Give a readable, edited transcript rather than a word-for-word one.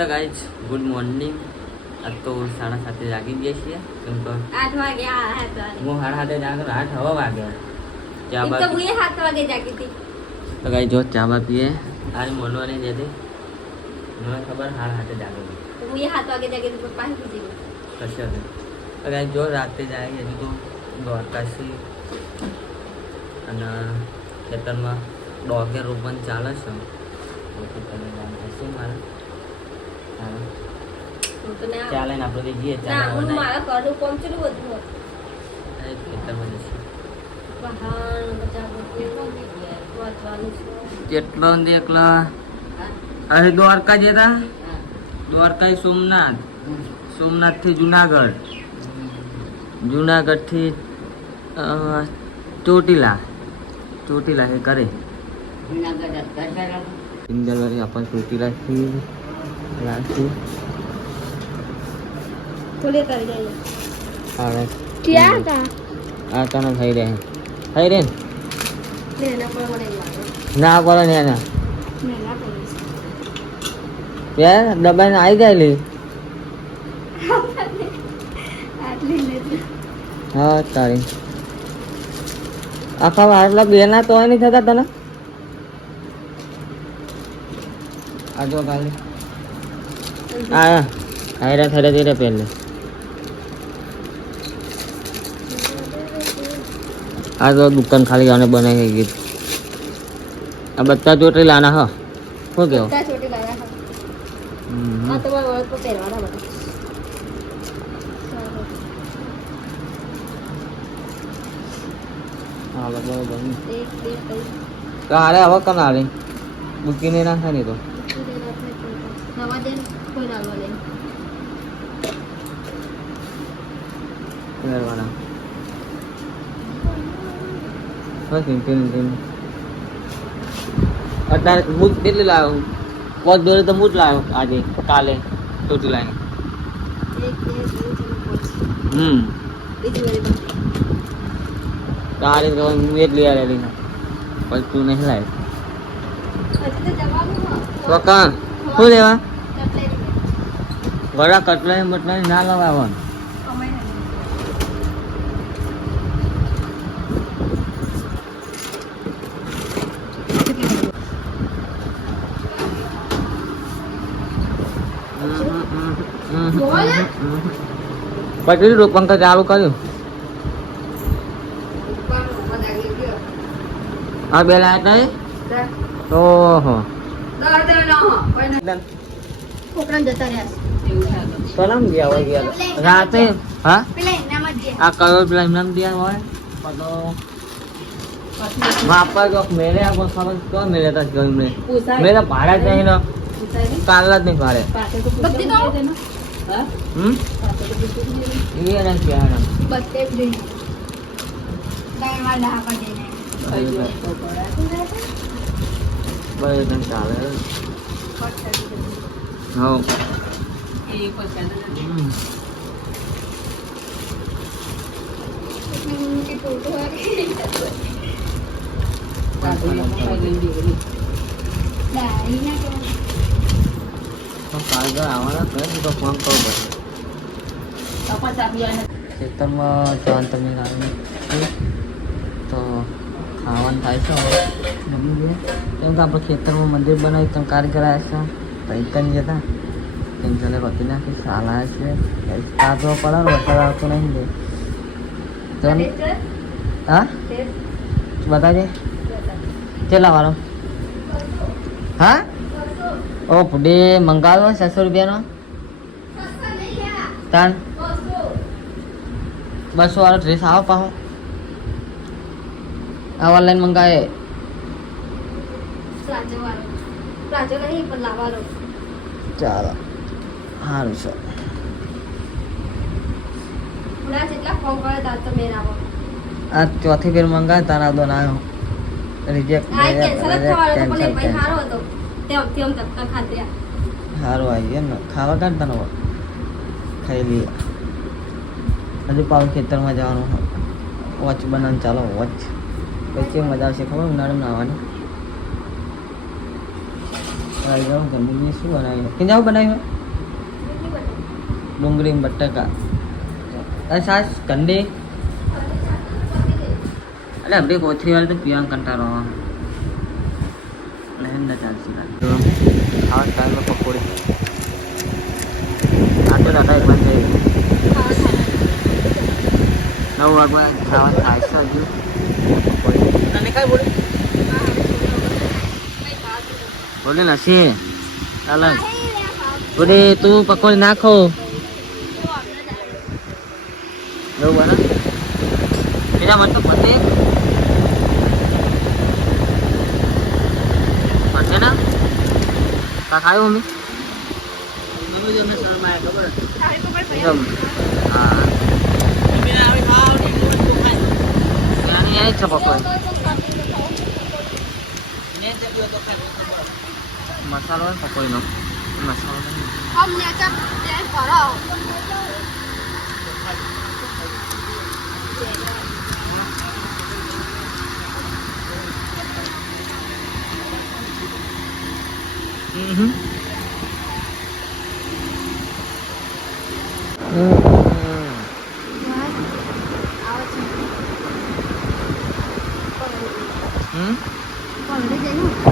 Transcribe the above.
તો guys good morning. આજ તો 7:30 જાગી ગયા છીએ. કેમ તો 8 વાગ્યા હું 7:30 જાગો 8 હવા વાગ્યા. ચા બા તો હું 7 વાગે જાગી હતી. તો ગાઈસ જો ચા બા પીએ. આજ મોનવાને જતે મને ખબર 7:30 જાગો. તો હું 7 વાગે જાગી હતી પપ્પા કીધી કશે ને. તો ગાઈસ જો રાતે જાય હજુ તો દ્વારકાથી અને ખેતરમાં ડોગે રોપણ ચાલે છે. તમે જાણ થશે મારે ચાલે ને આપણે જઈએ ના હું મારા ઘરનું કામ ચલું બધું ખેતરમાં જશે પહાડ બધા બધું વાંચવાનું છે. કેટલો એકલા અરે દ્વારકા જતા દ્વારકા સોમનાથ થી જુનાગઢ થી ચોટીલા હે કરે સિંગલવારી आपण ચોટીલા થી રાખી ખોલે કરી દઈએ આવે ક્યાં હતા આ તને થઈ રહે ને ના પર મને ના પડે ને ના યાર દબાઈને આવી ગયેલી હા તારી આખા આટલા બેના તો નહીં થતા તને આજો કાલે આયરા થરે ધીરે પહેલે આ તો દુકાન ખાલી આને બનાવી ગઈ આ બધા ચોટલી લાના હા શું કેવું બધા છોટી લાયા હા તો મારા વળત પર પહેરવાના બધા હા બરાબર એક બે ત્રણ તો હારે હવે કન હારે મૂકીને ના થાય ને તો નવા દે કોઈ નાલવા દે પહેરવાના બસ તીન અત્યારે મૂજ કેટલી લાવ્યો પોત દોરે તો મૂજ લાવ્યો આજે કાલે ચોટી લાવીને એક બે ત્રણ ચાર પાંચ બીજી વાળી તારે તો મેં જ લઈ આવેલી ના પછી તું નહીં લાવે હજી તો જવાનું તો કાં શું લેવા કટલેરી વડા કટલાઈ બટલાઈ ના લવાવાનું પછી રોપણ તો ચાલુ કર્યું હા બે લાયા હતા ઓહો છોકરાને જતા રહ્યા સલામ ગયા હોય ગયા રાતે હા પેલા એનામાં જ આ કયો પેલા એમનામ દિયા હોય તો વાપા જો મેરે આ બસ સરસ તો મેરે તા ગઈ મે મેરા ભાડા જાય ને કાલા જ નહીં ભાડે બત્તી તો હા એ ના ક્યાં બત્તે જ નહીં દાઈ વાળા આપા દેને બસ તને ચાલે હા કે ફોટો આ દાઈ ના તો કાલગર આવવાના કહે તો ફોન કરો પછી ખેતરમાં જવાનું તમે લાવીને તો ખાવાનું થાય છે હવે જમી લઈએ કેમ કે આપણે ખેતરમાં મંદિર બનાવી તમે કારીગર આવ્યા છે તો એક જ જતા કેમ ચાલે બધી નાખી સાલ આવ્યા છે તાજો પડે વરસાદ આવતો નહીં દે તો હા બતાજે કેટલા વાળો હા ઓ ફૂડે મંગાવ્યો 600 રૂપિયાનો તાન 200 વાળો ડ્રેસ આવો પાહો આ ઓનલાઈન મંગાવે પ્લાઝો નહીં પણ લાવવાનો ચાલો સારું છે પૂરા જેટલા ફોર્મ કરે તાર તો મેર આવો આ ચોથી ફેર મંગાવે તારા દો ના રિજેક્ટ આ કેન્સલ જ થવાનો હતો પણ એ ભાઈ સારો હતો તે આમ ધક્કા ખાધ્યા સારું આવી એમ ને ખાવા કાઢતા નો ખાઈ લઈએ હજુ પાવ ખેતરમાં જવાનું વોચ બનાવવાનું ચાલો વોચ પછી મજા આવશે ખબર ઉનાળામાં નાવાની આવી જાઓ જમીને શું બનાવ્યું કે જાઓ બનાવ્યું ડુંગળી ને બટાકા અરે સાસ કંડી અરે આપણે કોથરી વાળી તો પીવાનું કંટાળો આવે એમ ના ચાલશે ખાવા ટાઈમમાં પકોડી આ તો દાદા એક બંધ થઈ 9 વાગમાં ખાવા થાય છે હજુ તને કઈ બોલે બોલે નથી ચાલ બોલે તું પકોડી નાખો એવું બને બીજા મને તો પતે ના કા ખાયો મમ્મી મમ્મી તો શરમ આવે ખબર એકદમ હા મમ્મી આવે ખાવ ને તો ખાય નાની આઈ છે પકોડી ને તે તો ખાય મસાલો પકોડીનો મસાલો અમને ચા તે કરો કોણ લઈ જાય